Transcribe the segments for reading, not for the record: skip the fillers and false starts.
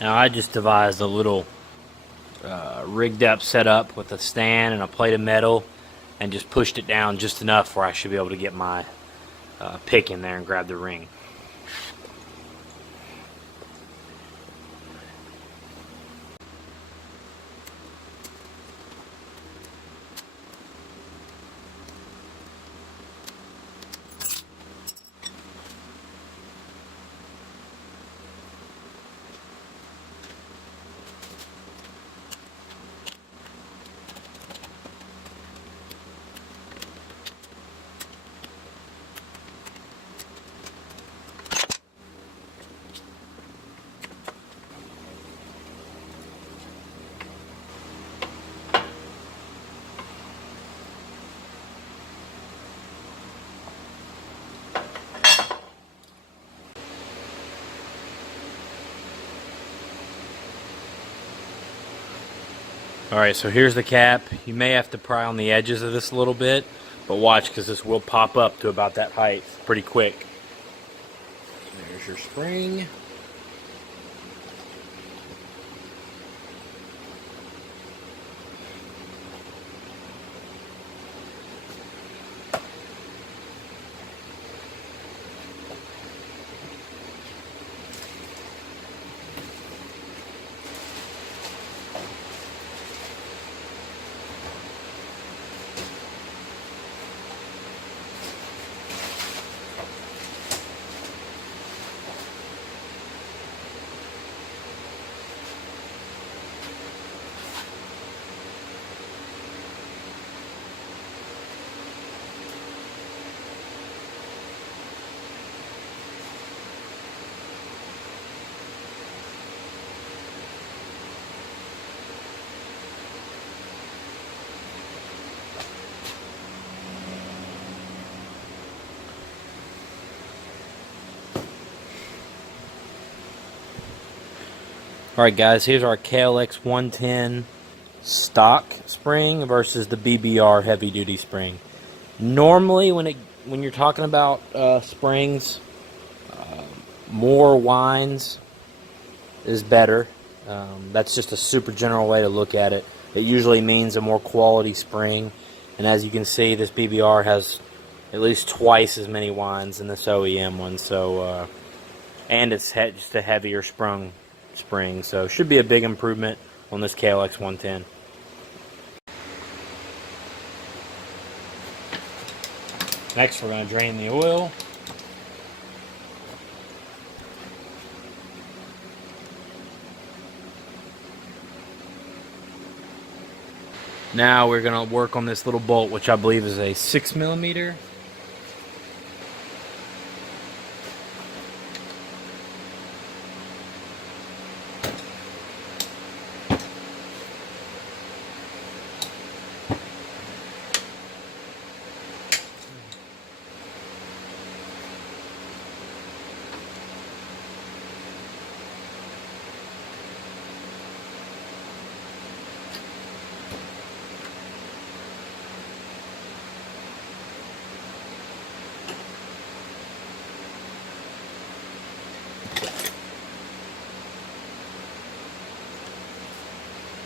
Now I just devised a little rigged up setup with a stand and a plate of metal, and just pushed it down just enough where I should be able to get my pick in there and grab the ring. Alright, so here's the cap. You may have to pry on the edges of this a little bit, but watch, because this will pop up to about that height pretty quick. There's your spring. Alright guys, here's our KLX110 stock spring versus the BBR heavy duty spring. Normally when you're talking about springs, more winds is better. That's just a super general way to look at it. It usually means a more quality spring, and as you can see, this BBR has at least twice as many winds than this OEM one, so and it's just a heavier spring, so should be a big improvement on this KLX 110. Next, we're going to drain the oil. Now we're going to work on this little bolt, which I believe is a 6mm.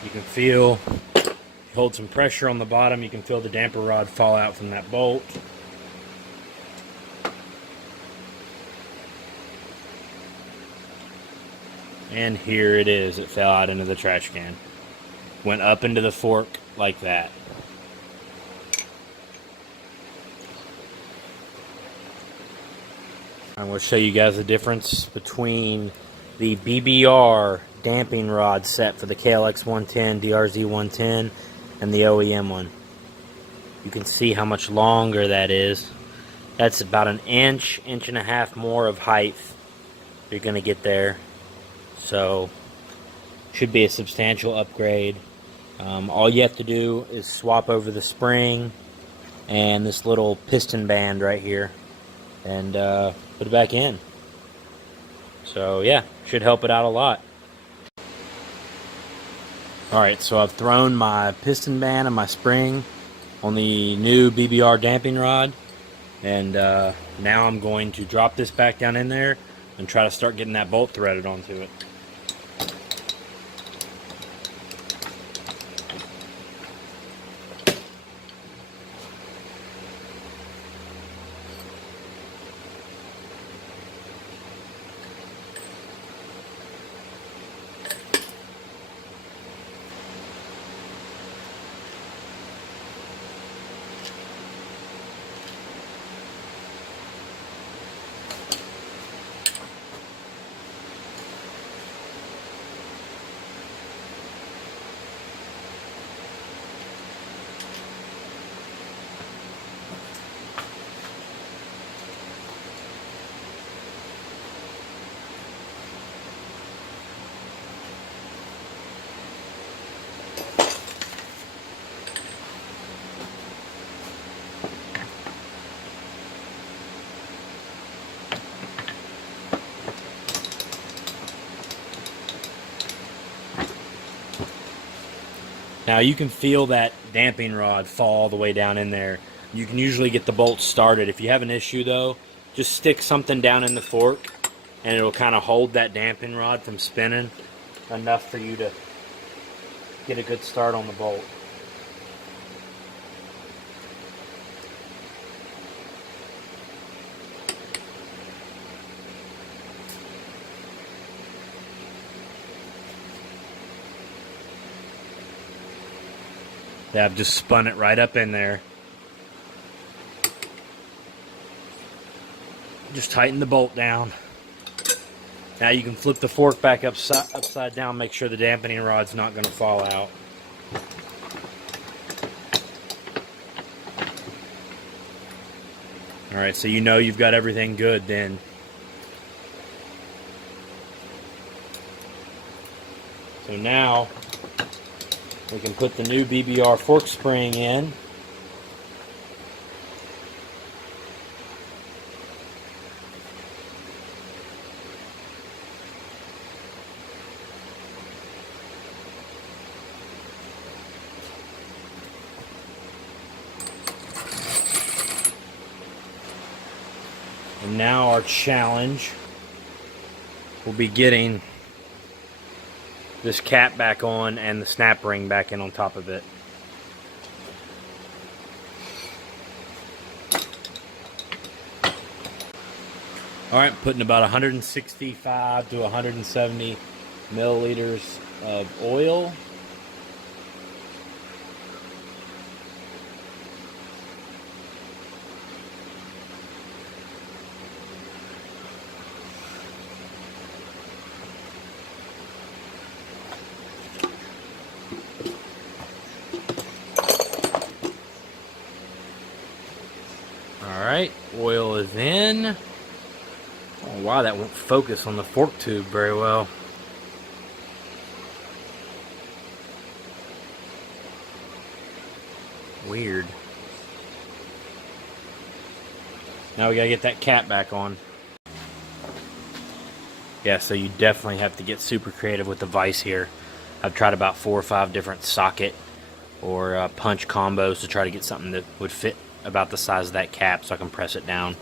You can feel, hold some pressure on the bottom, you can feel the damper rod fall out from that bolt. And here it is, it fell out into the trash can. Went up into the fork like that. I'm going to show you guys the difference between the BBR damping rod set for the KLX 110, DRZ 110, and the OEM one. You can see how much longer that is. That's about an inch, inch and a half more of height you're going to get there. So, should be a substantial upgrade. All you have to do is swap over the spring and this little piston band right here and put it back in. So yeah, should help it out a lot. Alright, so I've thrown my piston band and my spring on the new BBR damping rod, and now I'm going to drop this back down in there and try to start getting that bolt threaded onto it. Now you can feel that damping rod fall all the way down in there. You can usually get the bolts started. If you have an issue though, just stick something down in the fork and it'll kind of hold that damping rod from spinning enough for you to get a good start on the bolt. Yeah, I've just spun it right up in there. Just tighten the bolt down. Now you can flip the fork back upside down, make sure the dampening rod's not going to fall out. Alright, so you know you've got everything good then. So now we can put the new BBR fork spring in. And now our challenge will be getting this cap back on and the snap ring back in on top of it. Alright, putting about 165 to 170 milliliters of oil. Alright, oil is in. Oh wow, that won't focus on the fork tube very well. Weird. Now we gotta get that cap back on. Yeah, so you definitely have to get super creative with the vise here. I've tried about 4 or 5 different socket or punch combos to try to get something that would fit about the size of that cap so I can press it down.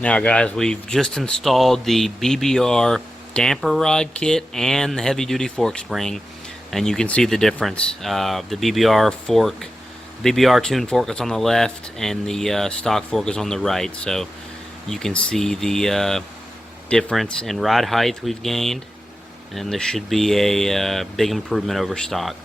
Now guys, we've just installed the BBR damper rod kit and the heavy duty fork spring, and you can see the difference. The BBR fork, BBR tune fork is on the left and the stock fork is on the right, so you can see the difference in rod height we've gained, and this should be a big improvement over stock.